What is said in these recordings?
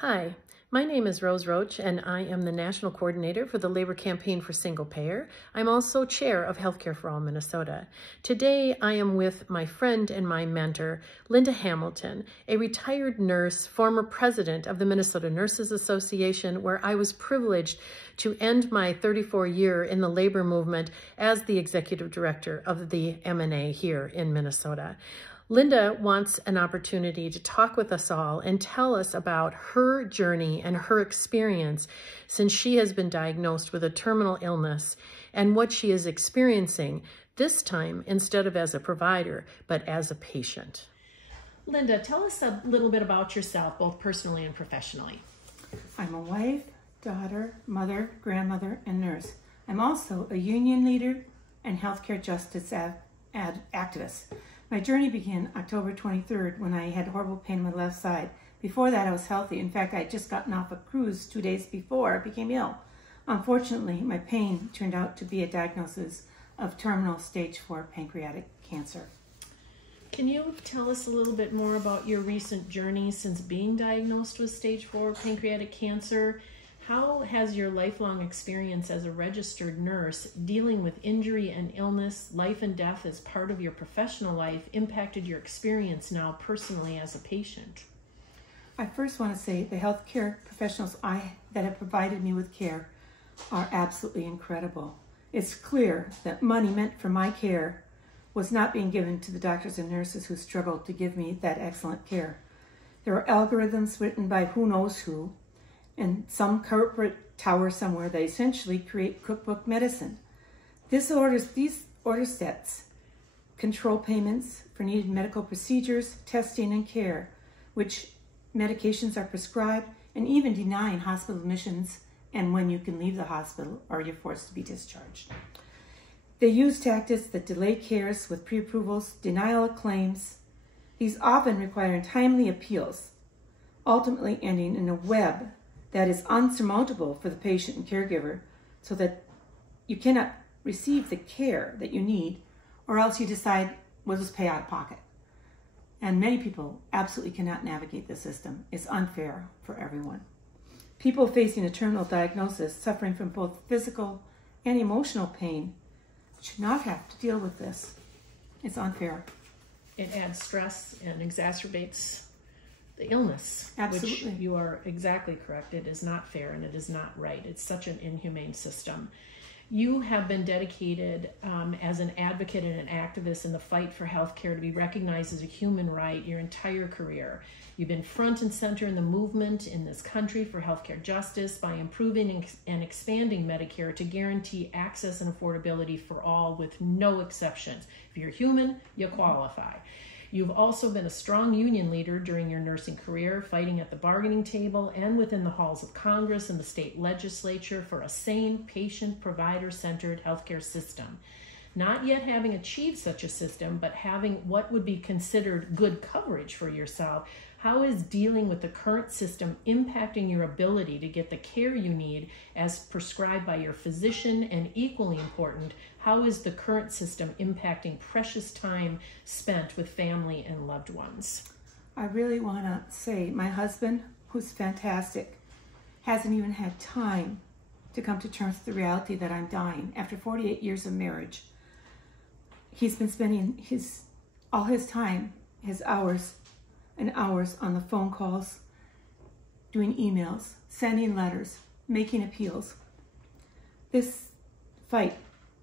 Hi, my name is Rose Roach, and I am the National Coordinator for the Labor Campaign for Single Payer. I'm also Chair of Healthcare for All Minnesota. Today, I am with my friend and my mentor, Linda Hamilton, a retired nurse, former president of the Minnesota Nurses Association, where I was privileged to end my 34-year in the labor movement as the executive director of the MNA here in Minnesota. Linda wants an opportunity to talk with us all and tell us about her journey and her experience since she has been diagnosed with a terminal illness and what she is experiencing, this time instead of as a provider, but as a patient. Linda, tell us a little bit about yourself, both personally and professionally. I'm a wife, daughter, mother, grandmother, and nurse. I'm also a union leader and healthcare justice activist. My journey began October 23rd when I had horrible pain in my left side. Before that, I was healthy. In fact, I had just gotten off a cruise 2 days before I became ill. Unfortunately, my pain turned out to be a diagnosis of terminal stage 4 pancreatic cancer. Can you tell us a little bit more about your recent journey since being diagnosed with stage 4 pancreatic cancer? How has your lifelong experience as a registered nurse dealing with injury and illness, life and death as part of your professional life impacted your experience now personally as a patient? I first want to say the healthcare professionals that have provided me with care are absolutely incredible. It's clear that money meant for my care was not being given to the doctors and nurses who struggled to give me that excellent care. There are algorithms written by who knows who, and some corporate tower somewhere that essentially create cookbook medicine. These order sets control payments for needed medical procedures, testing, and care, which medications are prescribed, and even denying hospital admissions and when you can leave the hospital or you're forced to be discharged. They use tactics that delay cares with pre-approvals, denial of claims. These often require untimely appeals, ultimately ending in a web that is unsurmountable for the patient and caregiver, so that you cannot receive the care that you need, or else you decide, we'll just pay out of pocket. And many people absolutely cannot navigate the system. It's unfair for everyone. People facing a terminal diagnosis, suffering from both physical and emotional pain, should not have to deal with this. It's unfair. It adds stress and exacerbates the illness. Absolutely. Which you are exactly correct. It is not fair and it is not right. It's such an inhumane system. You have been dedicated as an advocate and an activist in the fight for healthcare to be recognized as a human right your entire career. You've been front and center in the movement in this country for healthcare justice by improving and expanding Medicare to guarantee access and affordability for all with no exceptions. If you're human, you qualify. You've also been a strong union leader during your nursing career, fighting at the bargaining table and within the halls of Congress and the state legislature for a sane, patient, provider-centered healthcare system. Not yet having achieved such a system, but having what would be considered good coverage for yourself, how is dealing with the current system impacting your ability to get the care you need as prescribed by your physician? And equally important, how is the current system impacting precious time spent with family and loved ones? I really want to say my husband, who's fantastic, hasn't even had time to come to terms with the reality that I'm dying. After 48 years of marriage, he's been spending all his time, his hours and hours on the phone calls, doing emails, sending letters, making appeals. This fight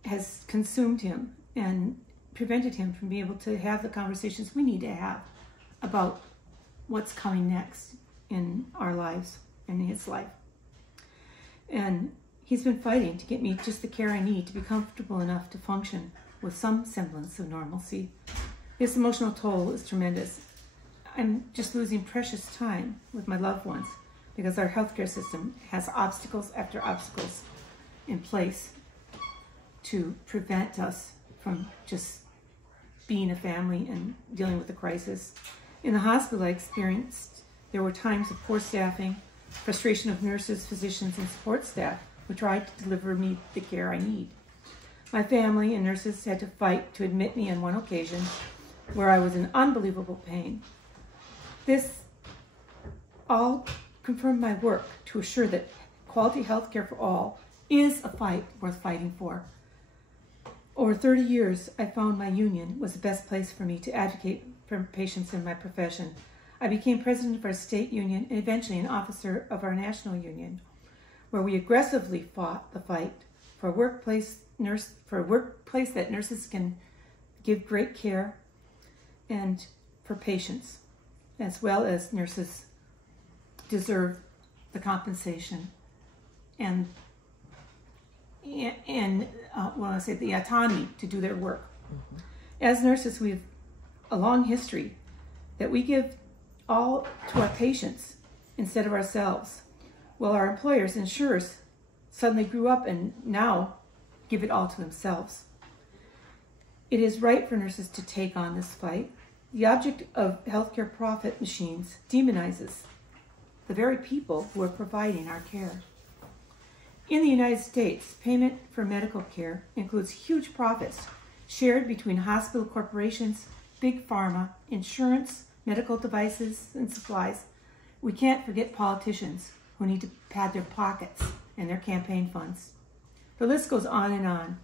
has consumed him and prevented him from being able to have the conversations we need to have about what's coming next in our lives and in his life. And he's been fighting to get me just the care I need to be comfortable enough to function with some semblance of normalcy. This emotional toll is tremendous. I'm just losing precious time with my loved ones because our healthcare system has obstacles after obstacles in place to prevent us from just being a family and dealing with the crisis. In the hospital I experienced, there were times of poor staffing, frustration of nurses, physicians, and support staff who tried to deliver me the care I need. My family and nurses had to fight to admit me on one occasion where I was in unbelievable pain. This all confirmed my work to assure that quality health care for all is a fight worth fighting for. Over 30 years, I found my union was the best place for me to advocate for patients in my profession. I became president of our state union and eventually an officer of our national union, where we aggressively fought the fight for a workplace that nurses can give great care and for patients, as well as nurses deserve the compensation and the autonomy to do their work. Mm-hmm. As nurses, we have a long history that we give all to our patients instead of ourselves. Well, our employers, insurers, suddenly grew up and now give it all to themselves. It is right for nurses to take on this fight. The object of healthcare profit machines demonizes the very people who are providing our care. In the United States, payment for medical care includes huge profits shared between hospital corporations, big pharma, insurance, medical devices, and supplies. We can't forget politicians who need to pad their pockets and their campaign funds. The list goes on and on.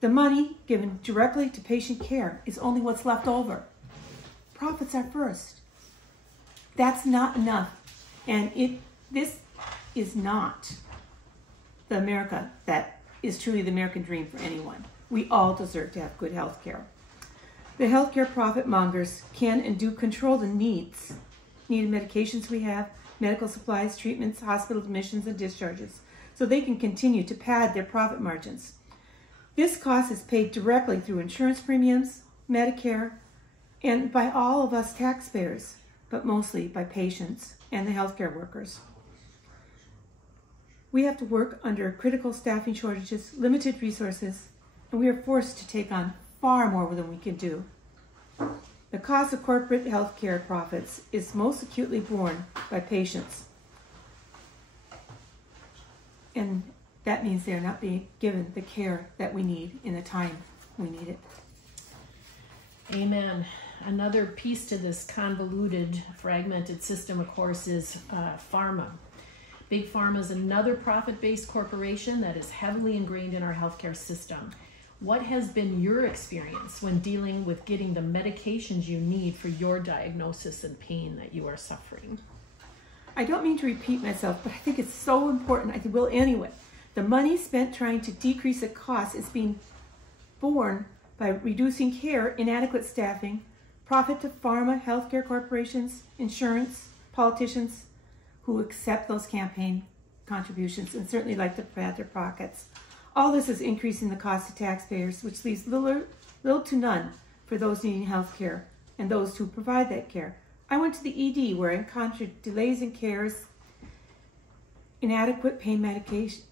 The money given directly to patient care is only what's left over. Profits are first. That's not enough. And this is not the America that is truly the American dream for anyone. We all deserve to have good health care. The healthcare profit mongers can and do control the needed medications we have, medical supplies, treatments, hospital admissions, and discharges, so they can continue to pad their profit margins. This cost is paid directly through insurance premiums, Medicare, and by all of us taxpayers, but mostly by patients and the healthcare workers. We have to work under critical staffing shortages, limited resources, and we are forced to take on far more than we can do. The cost of corporate healthcare profits is most acutely borne by patients, and that means they are not being given the care that we need in the time we need it. Amen. Another piece to this convoluted, fragmented system, of course, is pharma. Big Pharma is another profit-based corporation that is heavily ingrained in our healthcare system. What has been your experience when dealing with getting the medications you need for your diagnosis and pain that you are suffering? I don't mean to repeat myself, but I think it's so important. I will anyway. The money spent trying to decrease the cost is being borne by reducing care, inadequate staffing, profit to pharma, healthcare corporations, insurance, politicians who accept those campaign contributions and certainly like to pad their pockets. All this is increasing the cost to taxpayers, which leaves little to none for those needing health care and those who provide that care. I went to the ED where I encountered delays in cares, inadequate pain management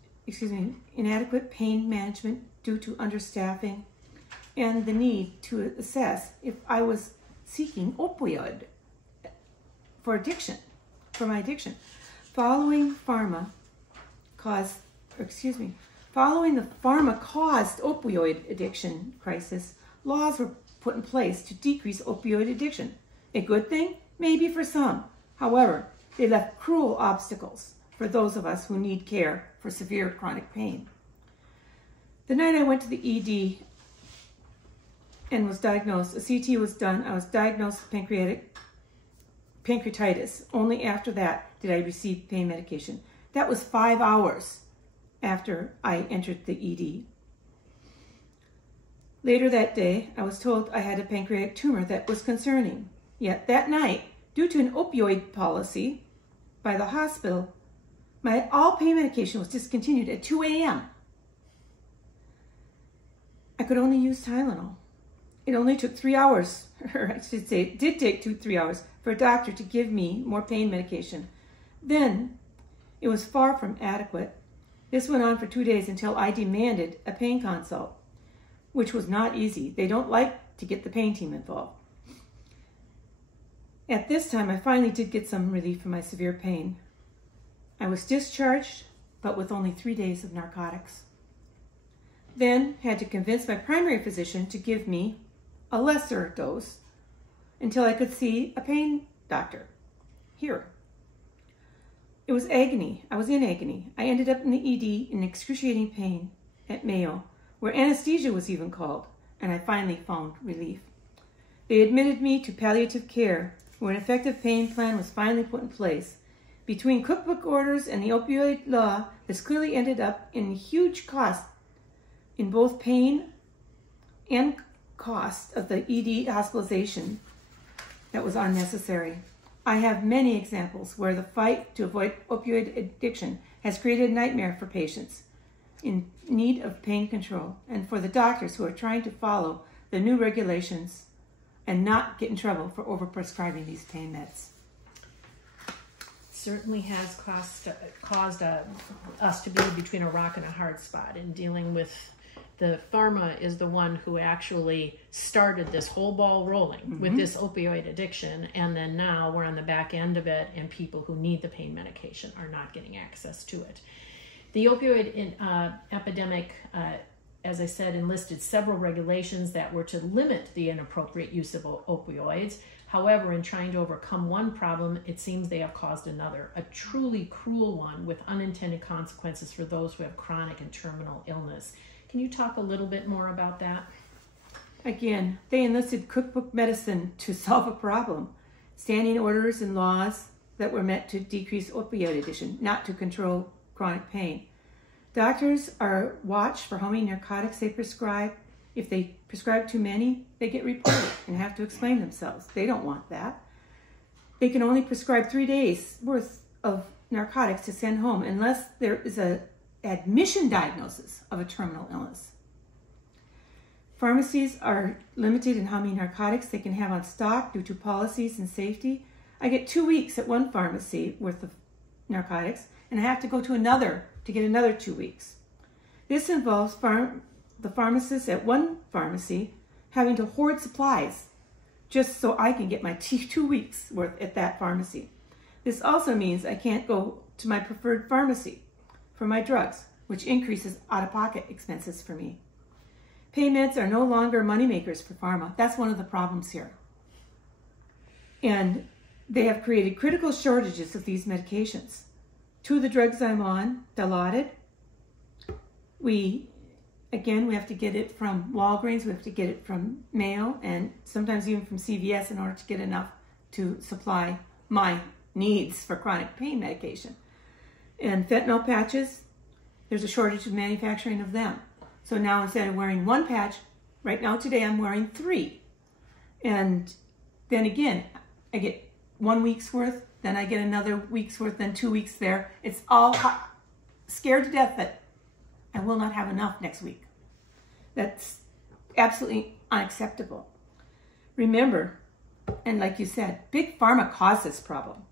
due to understaffing, and the need to assess if I was seeking opioid for my addiction. Following the pharma-caused opioid addiction crisis, laws were put in place to decrease opioid addiction. A good thing? Maybe for some. However, they left cruel obstacles for those of us who need care for severe chronic pain. The night I went to the ED and was diagnosed, a CT was done, I was diagnosed with pancreatitis. Only after that did I receive pain medication. That was 5 hours after I entered the ED. Later that day, I was told I had a pancreatic tumor that was concerning. Yet that night, due to an opioid policy by the hospital, my all pain medication was discontinued at 2 a.m. I could only use Tylenol. It only took 3 hours, or I should say it did take 3 hours, for a doctor to give me more pain medication. Then, it was far from adequate. This went on for 2 days until I demanded a pain consult, which was not easy. They don't like to get the pain team involved. At this time, I finally did get some relief from my severe pain. I was discharged, but with only 3 days of narcotics. Then, had to convince my primary physician to give me a lesser dose until I could see a pain doctor here. It was agony. I was in agony. I ended up in the ED in excruciating pain at Mayo, where anesthesia was even called, and I finally found relief. They admitted me to palliative care, where an effective pain plan was finally put in place. Between cookbook orders and the opioid law, this clearly ended up in huge cost in both pain and cost of the ED hospitalization that was unnecessary. I have many examples where the fight to avoid opioid addiction has created a nightmare for patients in need of pain control and for the doctors who are trying to follow the new regulations and not get in trouble for overprescribing these pain meds. Certainly has caused us to be between a rock and a hard spot in dealing with. The pharma is the one who actually started this whole ball rolling with this opioid addiction, and then now we're on the back end of it, and people who need the pain medication are not getting access to it. The opioid epidemic, as I said, enlisted several regulations that were to limit the inappropriate use of opioids. However, in trying to overcome one problem, it seems they have caused another, a truly cruel one with unintended consequences for those who have chronic and terminal illness. Can you talk a little bit more about that? Again, they enlisted cookbook medicine to solve a problem. Standing orders and laws that were meant to decrease opioid addiction, not to control chronic pain. Doctors are watched for how many narcotics they prescribe. If they prescribe too many, they get reported and have to explain themselves. They don't want that. They can only prescribe 3 days worth of narcotics to send home unless there is a admission diagnosis of a terminal illness. Pharmacies are limited in how many narcotics they can have on stock due to policies and safety. I get 2 weeks at one pharmacy worth of narcotics, and I have to go to another to get another 2 weeks. This involves the pharmacists at one pharmacy having to hoard supplies just so I can get my 2 weeks worth at that pharmacy. This also means I can't go to my preferred pharmacy for my drugs, which increases out-of-pocket expenses for me. Pain meds are no longer moneymakers for pharma. That's one of the problems here. And they have created critical shortages of these medications. 2 of the drugs I'm on, Dilaudid, we have to get it from Walgreens, we have to get it from Mayo, and sometimes even from CVS in order to get enough to supply my needs for chronic pain medication. And fentanyl patches, there's a shortage of manufacturing of them. So now instead of wearing 1 patch, right now today I'm wearing 3. And then again, I get 1 week's worth, then I get another week's worth, then 2 weeks there. It's all scared to death that I will not have enough next week. That's absolutely unacceptable. Remember, and like you said, Big Pharma caused this problem.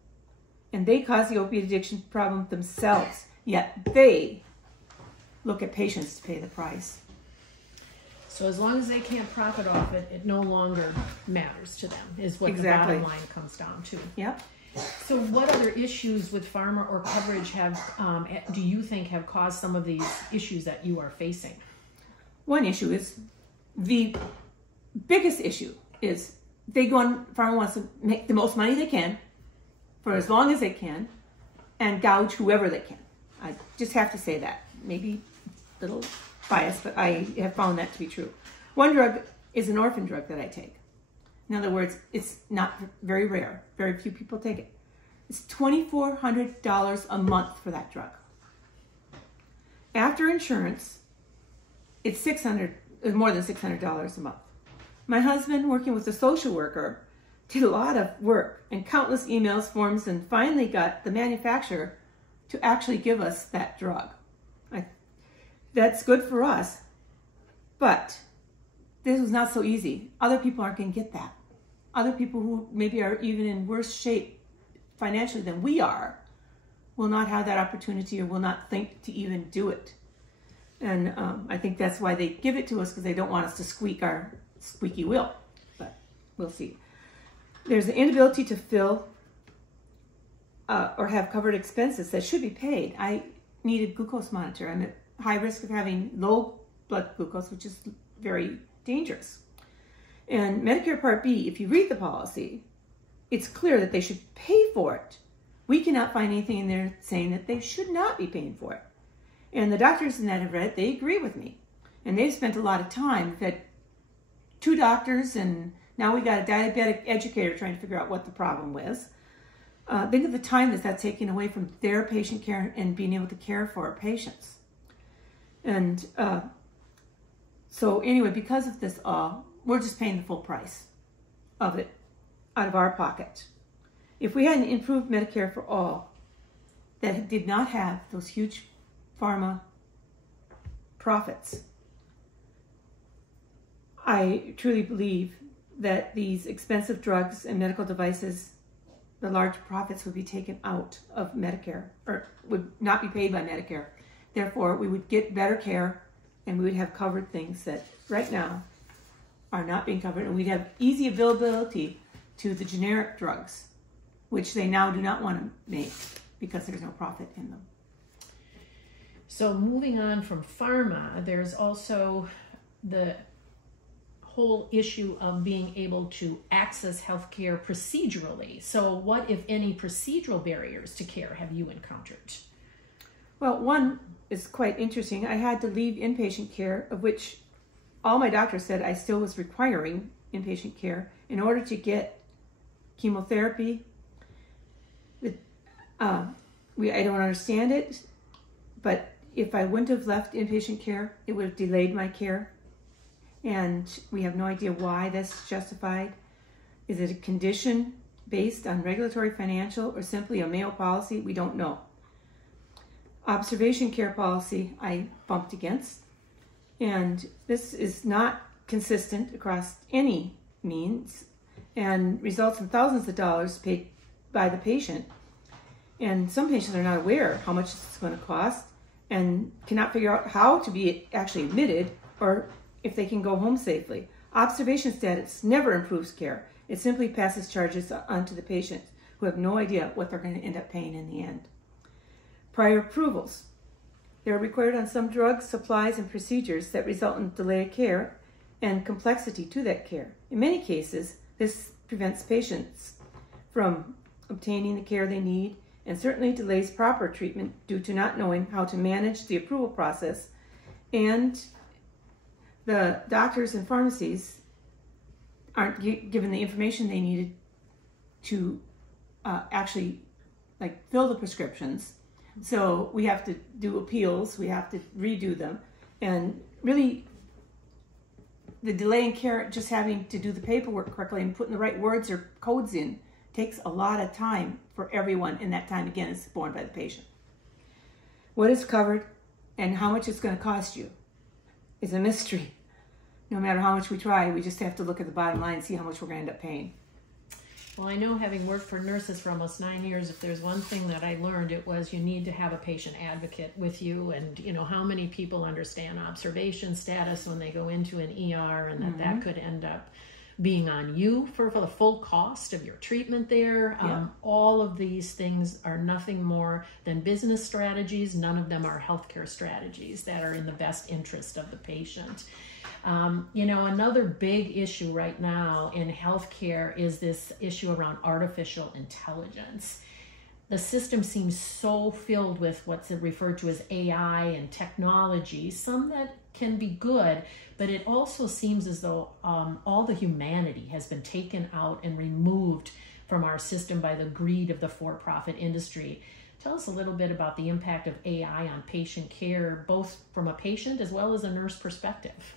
And they cause the opiate addiction problem themselves, yet they look at patients to pay the price. So as long as they can't profit off it, it no longer matters to them, is what Exactly. the bottom line comes down to. Yep. So what other issues with pharma or coverage do you think have caused some of these issues that you are facing? One issue is, the biggest issue is pharma wants to make the most money they can for as long as they can and gouge whoever they can. I just have to say that. Maybe a little biased, but I have found that to be true. One drug is an orphan drug that I take. In other words, it's not very rare. Very few people take it. It's $2,400 a month for that drug. After insurance, it's more than $600 a month. My husband, working with a social worker, did a lot of work and countless emails, forms, and finally got the manufacturer to actually give us that drug. That's good for us, but this was not so easy. Other people aren't going to get that. Other people who maybe are even in worse shape financially than we are will not have that opportunity or will not think to even do it. And I think that's why they give it to us, because they don't want us to squeak our squeaky wheel, but we'll see. There's an inability to fill or have covered expenses that should be paid. I need a glucose monitor. I'm at high risk of having low blood glucose, which is very dangerous. And Medicare Part B, if you read the policy, it's clear that they should pay for it We cannot find anything in there saying that they should not be paying for it. And the doctors that have read it, they agree with me. And they've spent a lot of time. We've had 2 doctors, and now we got a diabetic educator trying to figure out what the problem was. Think of the time that's taking away from their patient care and being able to care for our patients. And so anyway, because of this all, we're just paying the full price of it out of our pocket. If we hadn't improved Medicare for all, that did not have those huge pharma profits, I truly believe that these expensive drugs and medical devices, the large profits would be taken out of Medicare, or would not be paid by Medicare. Therefore, we would get better care, and we would have covered things that right now are not being covered, and we'd have easy availability to the generic drugs, which they now do not want to make because there's no profit in them. So moving on from pharma, there's also the whole issue of being able to access healthcare procedurally. So what, if any, procedural barriers to care have you encountered? Well, one is quite interesting. I had to leave inpatient care, of which all my doctors said I still was requiring inpatient care in order to get chemotherapy. I don't understand it, but if I wouldn't have left inpatient care, it would have delayed my care. And we have no idea why that's justified. Is it a condition based on regulatory, financial, or simply a Mayo policy? We don't know. Observation care policy I bumped against. And this is not consistent across any means and results in thousands of dollars paid by the patient. And some patients are not aware how much it's going to cost and cannot figure out how to be actually admitted or if they can go home safely. Observation status never improves care. It simply passes charges on to the patients who have no idea what they're going to end up paying in the end. Prior approvals. They are required on some drugs, supplies, and procedures that result in delay of care and complexity to that care. In many cases, this prevents patients from obtaining the care they need and certainly delays proper treatment due to not knowing how to manage the approval process, and the doctors and pharmacies aren't given the information they needed to actually fill the prescriptions. So we have to do appeals, we have to redo them, and really the delay in care, just having to do the paperwork correctly and putting the right words or codes in, takes a lot of time for everyone, and that time again is borne by the patient. What is covered and how much it's going to cost you is a mystery. No matter how much we try, we just have to look at the bottom line and see how much we're going to end up paying. Well, I know, having worked for nurses for almost 9 years, if there's one thing that I learned, it was you need to have a patient advocate with you. And you know, how many people understand observation status when they go into an ER, and that could end up being on you for the full cost of your treatment there. Yeah. All of these things are nothing more than business strategies. None of them are healthcare strategies that are in the best interest of the patient. You know, another big issue right now in healthcare is this issue around artificial intelligence. The system seems so filled with what's referred to as AI and technology, some that can be good, but it also seems as though all the humanity has been taken out and removed from our system by the greed of the for-profit industry. Tell us a little bit about the impact of AI on patient care, both from a patient as well as a nurse perspective.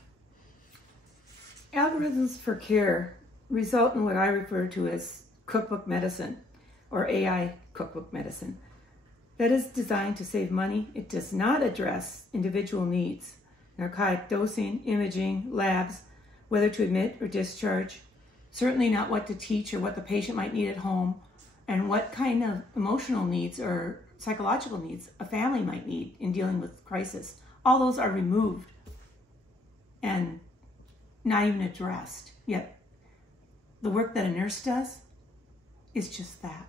Algorithms for care result in what I refer to as cookbook medicine, or AI cookbook medicine. That is designed to save money. It does not address individual needs. Narcotic dosing, imaging, labs, whether to admit or discharge, certainly not what to teach or what the patient might need at home, and what kind of emotional needs or psychological needs a family might need in dealing with crisis. All those are removed and not even addressed. Yet the work that a nurse does is just that.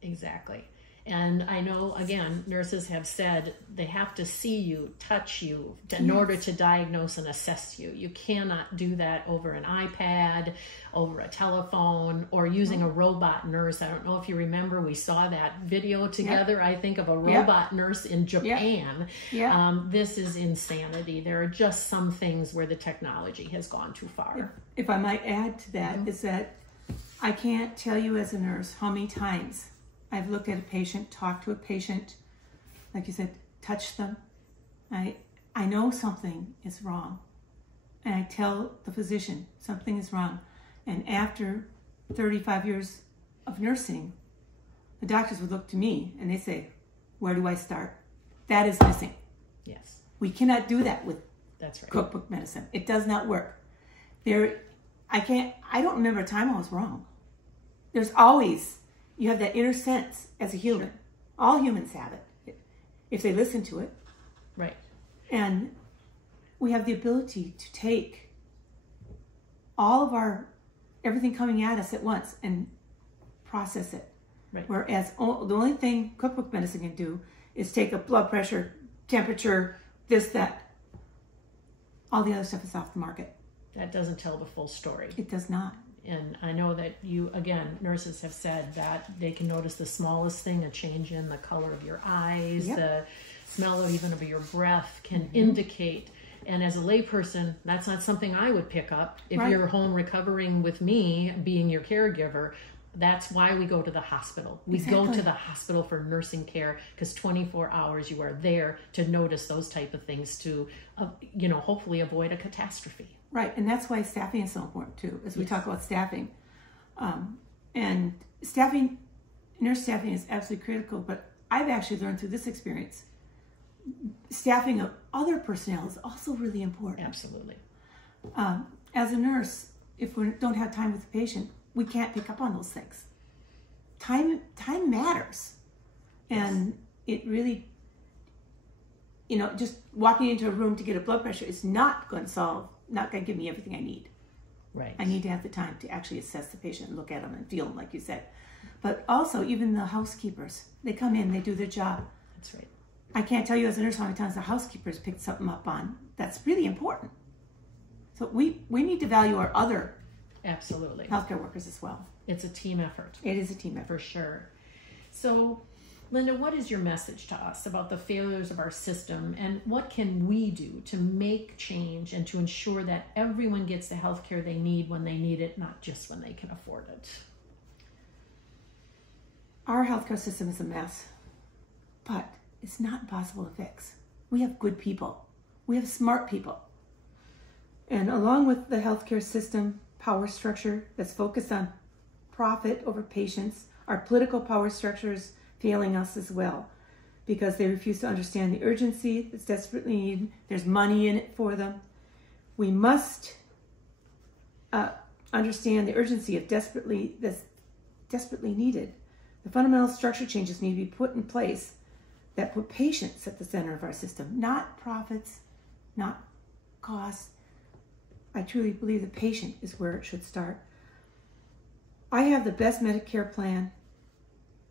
Exactly. And I know, again, nurses have said they have to see you, touch you, in order to diagnose and assess you. You cannot do that over an iPad, over a telephone, or using a robot nurse. I don't know if you remember, we saw that video together, I think, of a robot nurse in Japan. This is insanity. There are just some things where the technology has gone too far. If I might add to that, is that I can't tell you as a nurse how many times I've looked at a patient, talked to a patient, like you said, touched them. I know something is wrong. And I tell the physician something is wrong. And after 35 years of nursing, the doctors would look to me and they say, where do I start? That is missing. Yes. We cannot do that with That's right. cookbook medicine. It does not work. I don't remember a time I was wrong. There's always, you have that inner sense as a human. All humans have it, if they listen to it. Right. And we have the ability to take all of everything coming at us at once and process it. Right. Whereas the only thing cookbook medicine can do is take a blood pressure, temperature, this, that. All the other stuff is off the market. That doesn't tell the full story. It does not. And I know that nurses have said that they can notice the smallest thing, a change in the color of your eyes, the smell even of your breath can indicate. And as a layperson, that's not something I would pick up. If you're home recovering with me, being your caregiver, that's why we go to the hospital. We go to the hospital for nursing care, because 24 hours you are there to notice those type of things to, hopefully avoid a catastrophe. Right, and that's why staffing is so important too, as we talk about staffing. And nurse staffing is absolutely critical, but I've actually learned through this experience, staffing of other personnel is also really important. Absolutely. As a nurse, if we don't have time with the patient, we can't pick up on those things. Time matters. And it really, just walking into a room to get a blood pressure is not going to give me everything I need. Right. I need to have the time to actually assess the patient and look at them and feel them, like you said. But also, even the housekeepers, they come in, they do their job. That's right. I can't tell you as a nurse how many times the housekeepers picked something up on. That's really important. So we need to value our other absolutely healthcare workers as well. It's a team effort. It is a team effort. For sure. So, Linda, what is your message to us about the failures of our system, and what can we do to make change and to ensure that everyone gets the health care they need when they need it, not just when they can afford it? Our healthcare system is a mess, but it's not impossible to fix. We have good people. We have smart people. And along with the healthcare system power structure that's focused on profit over patients, our political power structure is failing us as well, because they refuse to understand the urgency that's desperately needed. There's money in it for them. We must understand the urgency of that's desperately needed. The fundamental structure changes need to be put in place that put patients at the center of our system, not profits, not costs. I truly believe the patient is where it should start. I have the best Medicare plan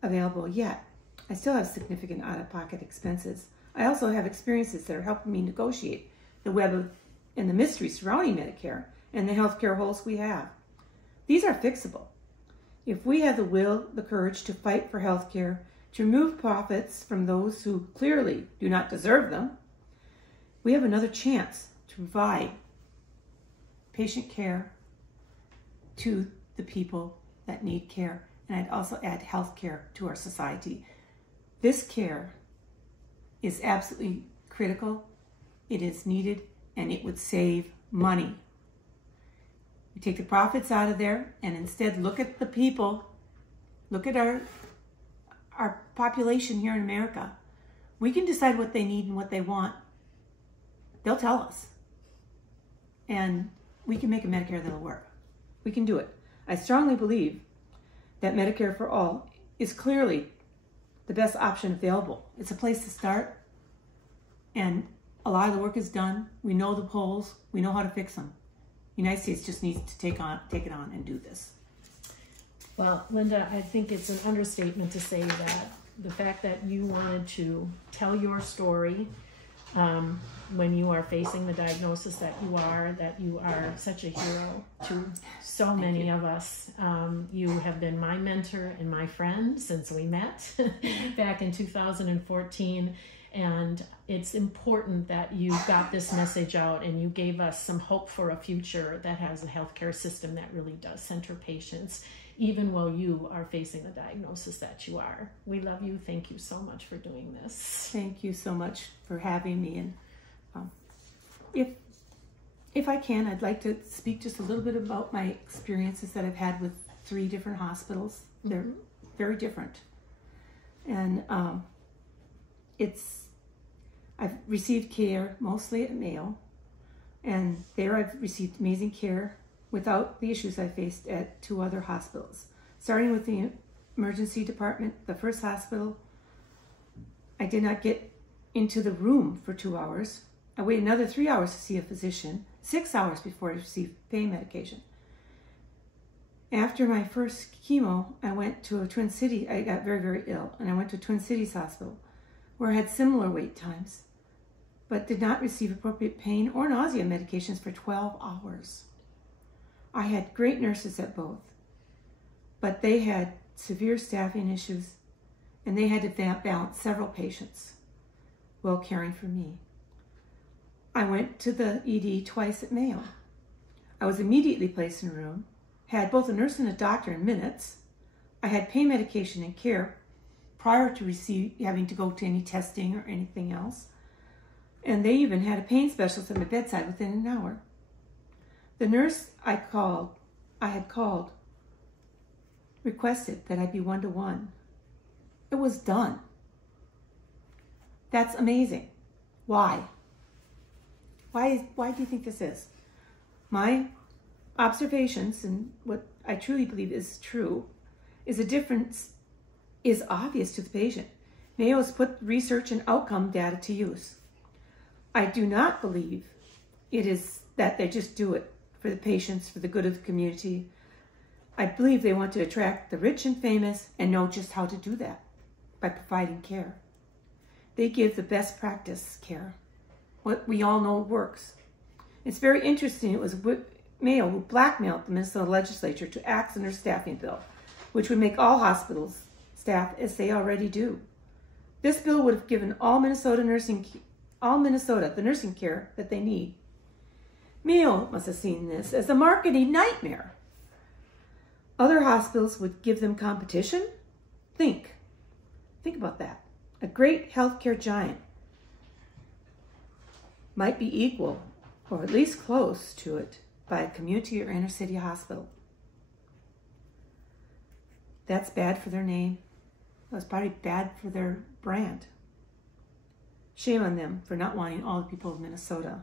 available yet. I still have significant out-of-pocket expenses. I also have experiences that are helping me negotiate the web and the mystery surrounding Medicare and the healthcare holes we have. These are fixable. If we have the will, the courage to fight for healthcare, to remove profits from those who clearly do not deserve them, we have another chance to provide patient care to the people that need care. And I'd also add health care to our society. This care is absolutely critical. It is needed, and it would save money. We take the profits out of there and instead look at the people, look at our population here in America. We can decide what they need and what they want. They'll tell us. And we can make a Medicare that'll work. We can do it. I strongly believe that Medicare for All is clearly the best option available. It's a place to start, and a lot of the work is done. We know the holes. We know how to fix them. The United States just needs to take it on and do this. Well, Linda, I think it's an understatement to say that the fact that you wanted to tell your story when you are facing the diagnosis that you are such a hero to so many of us. You have been my mentor and my friend since we met back in 2014. And it's important that you got this message out and you gave us some hope for a future that has a healthcare system that really does center patients, even while you are facing the diagnosis that you are. We love you. Thank you so much for doing this. Thank you so much for having me. And if I can, I'd like to speak just a little bit about my experiences that I've had with 3 different hospitals. They're very different. And I've received care mostly at Mayo, and there I've received amazing care without the issues I faced at 2 other hospitals. Starting with the emergency department, the first hospital, I did not get into the room for 2 hours. I waited another 3 hours to see a physician, 6 hours before I received pain medication. After my first chemo, I went to a Twin City. I got very, very ill, and I went to Twin Cities Hospital, where I had similar wait times, but did not receive appropriate pain or nausea medications for 12 hours. I had great nurses at both, but they had severe staffing issues, and they had to balance several patients while caring for me. I went to the ED twice at Mayo. I was immediately placed in a room, had both a nurse and a doctor in minutes. I had pain medication and care prior to having to go to any testing or anything else. And they even had a pain specialist at my bedside within an hour. The nurse I had called, requested that I be 1-to-1. It was done. That's amazing. Why? Why do you think this is? My observations and what I truly believe is true is a difference is obvious to the patient. Mayo has put research and outcome data to use. I do not believe it is that they just do it for the patients, for the good of the community. I believe they want to attract the rich and famous and know just how to do that by providing care. They give the best practice care, what we all know works. It's very interesting. It was Mayo who blackmailed the Minnesota legislature to act on their staffing bill, which would make all hospitals staff as they already do. This bill would have given all Minnesota the nursing care that they need. Mayo must have seen this as a marketing nightmare. Other hospitals would give them competition? Think about that. A great healthcare giant might be equal, or at least close to it, by a community or inner city hospital. That's bad for their name. That's probably bad for their brand. Shame on them for not wanting all the people of Minnesota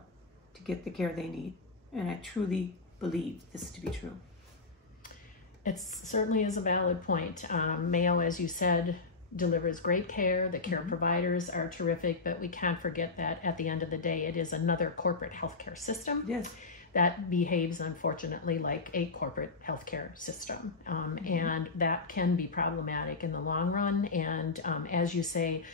to get the care they need. And I truly believe this to be true. It certainly is a valid point. Mayo, as you said, delivers great care. The care providers are terrific, but we can't forget that at the end of the day, it is another corporate healthcare system. Yes. That behaves, unfortunately, like a corporate healthcare system. And that can be problematic in the long run. And as you say,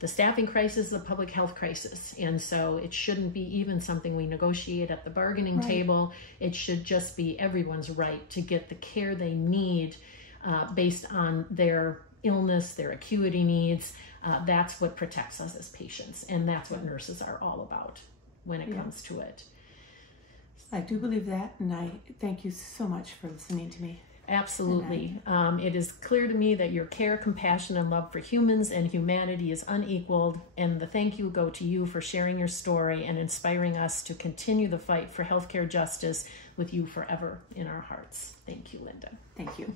the staffing crisis is a public health crisis. And so it shouldn't be even something we negotiate at the bargaining table. It should just be everyone's right to get the care they need based on their illness, their acuity needs. That's what protects us as patients. And that's what nurses are all about when it comes to it. I do believe that, and I thank you so much for listening to me. Absolutely. It is clear to me that your care, compassion, and love for humans and humanity is unequaled, and the thank you go to you for sharing your story and inspiring us to continue the fight for healthcare justice with you forever in our hearts. Thank you, Linda. Thank you.